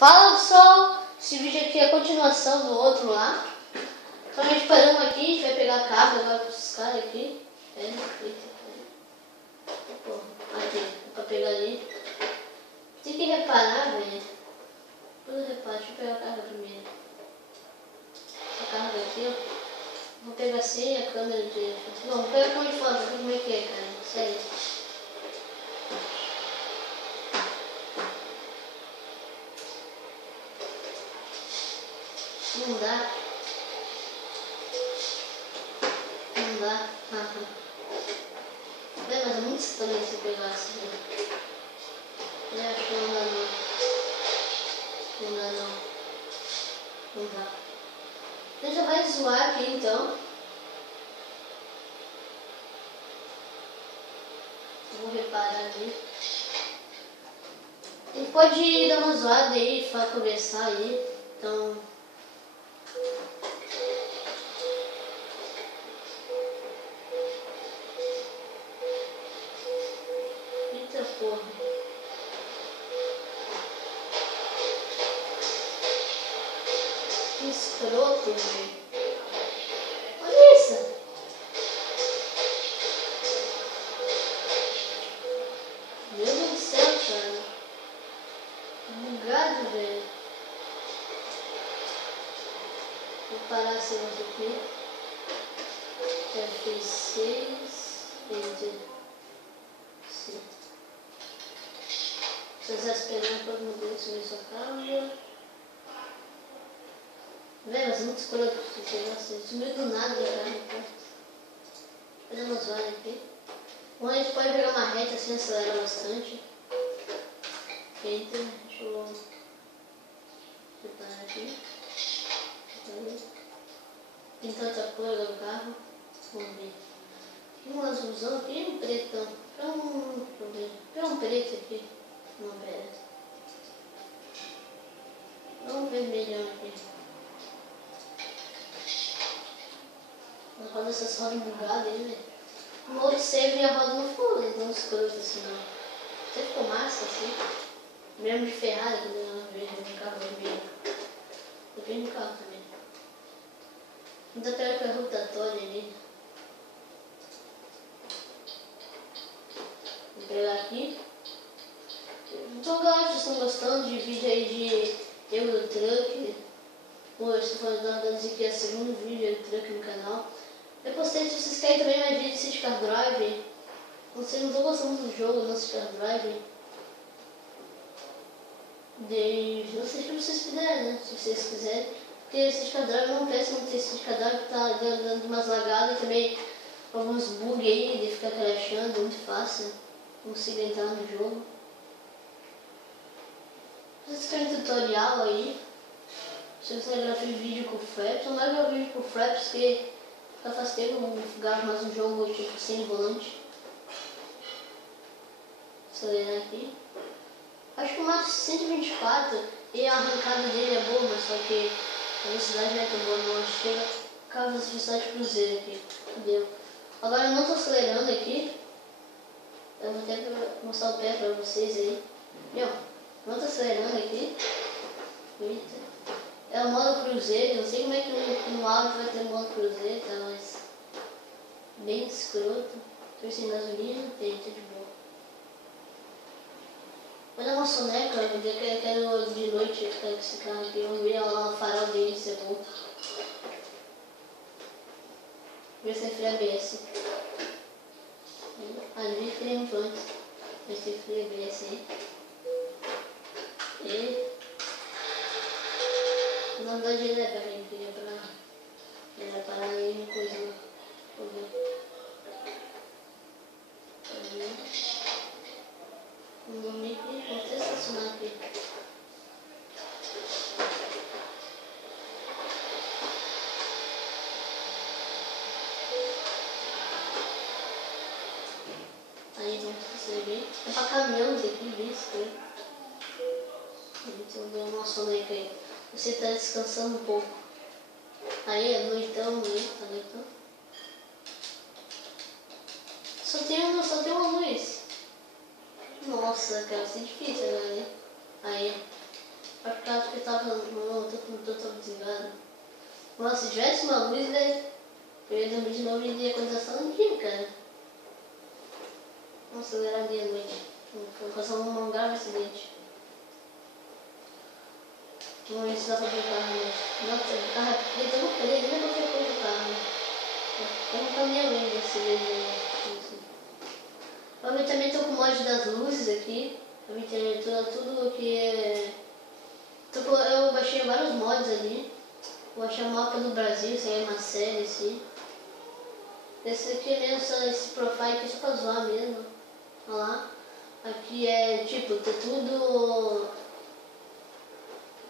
Fala pessoal, esse vídeo aqui é a continuação do outro lá. Então a gente paramos aqui, a gente vai pegar a cabra agora com esses caras aqui. Aqui, pra pegar ali. Tem que reparar, velho. Tudo repara, deixa eu pegar a carga primeiro. Essa carga aqui, ó. Vou pegar assim a câmera de... Não, vou pegar a câmera de fora, pra ver como é que é, cara. Sério. Não dá. Não dá. É, mas é muito estranho se pegar assim. Eu acho que não dá não. Não dá não. Não dá. Então já vai zoar aqui então. Vou reparar ali. A gente pode dar uma zoada aí, conversar aí. Então. Eita porra. Que escroto, velho. Olha isso. Meu Deus do céu, cara. Bugado, velho. Vou parar esse negócio aqui. F6. Enter. Sim. Se você está esperando todo mundo subir sua câmera. Velho, mas é muito escroto esse negócio. Sumiu do nada, cara. Fazer uma zoada aqui. Bom, a gente pode pegar uma reta assim, acelerar bastante. Enter, deixa eu preparar aqui. Tem tanta cor no carro. Vamos ver. Tem um azulzão aqui e um pretão. Tem um preto aqui. Não, pera. Um vermelhão aqui. Roda essas rodas bugadas aí, né? No outro save a roda não ficou tão escrota assim, não. Até ficou massa assim. Mesmo de Ferrari, que eu vejo no carro vermelho. Depende do carro também. Ainda pega com a rotatória ali. Vou pegar aqui. Então galera, vocês estão gostando de vídeo aí de Eurotruck. Pô, eu estou falando dizer que é o segundo vídeo de Eurotruck no canal. Eu postei, se vocês querem também mais vídeo de City Car Drive. Vocês não estão gostando do jogo, não City Car Drive. Não sei se vocês quiserem, né? Se vocês quiserem. Porque City Car Drive não pensa não ter City Car Drive, tá dando umas lagadas e também alguns bugs aí de ficar crashando, muito fácil. Não consigo entrar no jogo. Se vocês querem tutorial aí, se vocês gravem vídeo com o Fraps, eu não vai gravar vídeo com o Fraps porque já faz tempo que eu não gravo mais um jogo tipo sem volante. Acelerar aqui. Acho que o Max 124 e a arrancada dele é boa, mas só que a velocidade não é tão boa não. Chega com a velocidade cruzeiro aqui. Entendeu? Agora eu não estou acelerando aqui. Eu vou até mostrar o pé para vocês aí. Meu, não estou acelerando aqui. Eita. É o modo cruzeiro. Eu não sei como é que no áudio vai ter modo cruzeiro, tá? Mas bem escroto. Estou sem gasolina. Eita, de boa. Vou dar uma soneca, eu quero de noite ficar com esse carro aqui. Vamos ver lá o farol dele, se é bom. Ver se é freio ABS. Ali freio muito antes. Ver se é freio ABS aí. E... Na verdade ele é pra mim, ele é para aí coisa. Vou até estacionar aqui. Aí vamos perceber. É pra caminhões aqui, visto, né? Então deu uma soneca aí. Você tá descansando um pouco. Aí é noitão, né? Tá noitão. Só tem uma luz. Nossa, cara, isso é difícil agora, né? Aí, pra ficar tava desligado. Nossa, se tivesse uma luz, velho, eu ia dormir de novo e ia acordar só no dia, cara. Nossa, eu era meia-noite. Foi passar um grave acidente. Vamos ver se dá pra ver o carro mesmo. Nossa, o carro é preto, eu não parei, nem botei a cor do carro. Eu não caminhei bem desse vídeo. Eu também tô com o mod das luzes aqui. Eu vi tudo que é... Eu baixei vários mods ali. Eu baixei o mapa do Brasil, isso aí é uma série assim. Esse aqui é mesmo, esse profile aqui é só pra zoar mesmo. Olha lá. Aqui é tipo, tá tudo...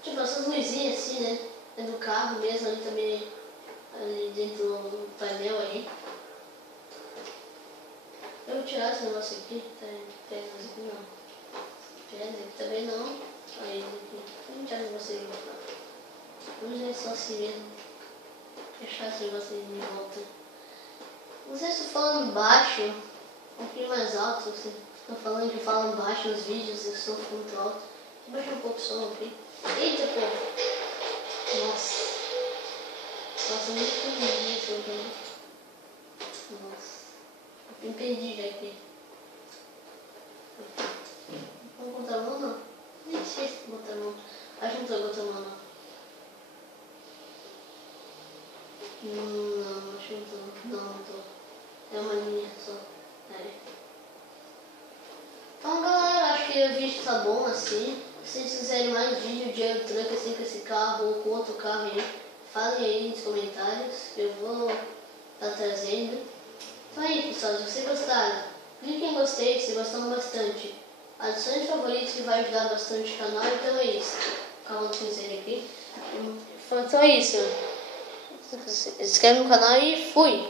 Tipo, essas luzinhas assim, né? É do carro mesmo, ali também, ali dentro do painel aí. Eu vou tirar esse negócio aqui, tá aqui não. Tirar esse aqui também não. Aí esse aqui. Vamos tirar esse negócio aí. Vamos ver só assim mesmo. Fechar esse negócio aí de volta. Não sei se eu falando baixo, um pouquinho mais alto, se tô falando que falam baixo nos vídeos, eu estou muito alto. Vou baixar um pouco o som aqui. Eita, pô! Nossa! Nossa, muito perdi isso aqui. Nossa! Eu me perdi já aqui. Vamos botar a mão, não? Nem sei se botar a mão. Acho que não tô botando a mão, não. Não, acho que não tô. Não tô. É uma linha só. É. Então, galera, acho que o vídeo tá bom assim. Se vocês quiserem mais vídeo de Eurotruck assim com esse carro ou com outro carro aí, falem aí nos comentários que eu vou estar trazendo. Então aí, pessoal, se vocês gostaram, clique em gostei se gostaram bastante. Adicione favoritos que vai ajudar bastante o canal, então é isso. Calma, não fizer aqui. Então é isso. Se inscreve no canal e fui!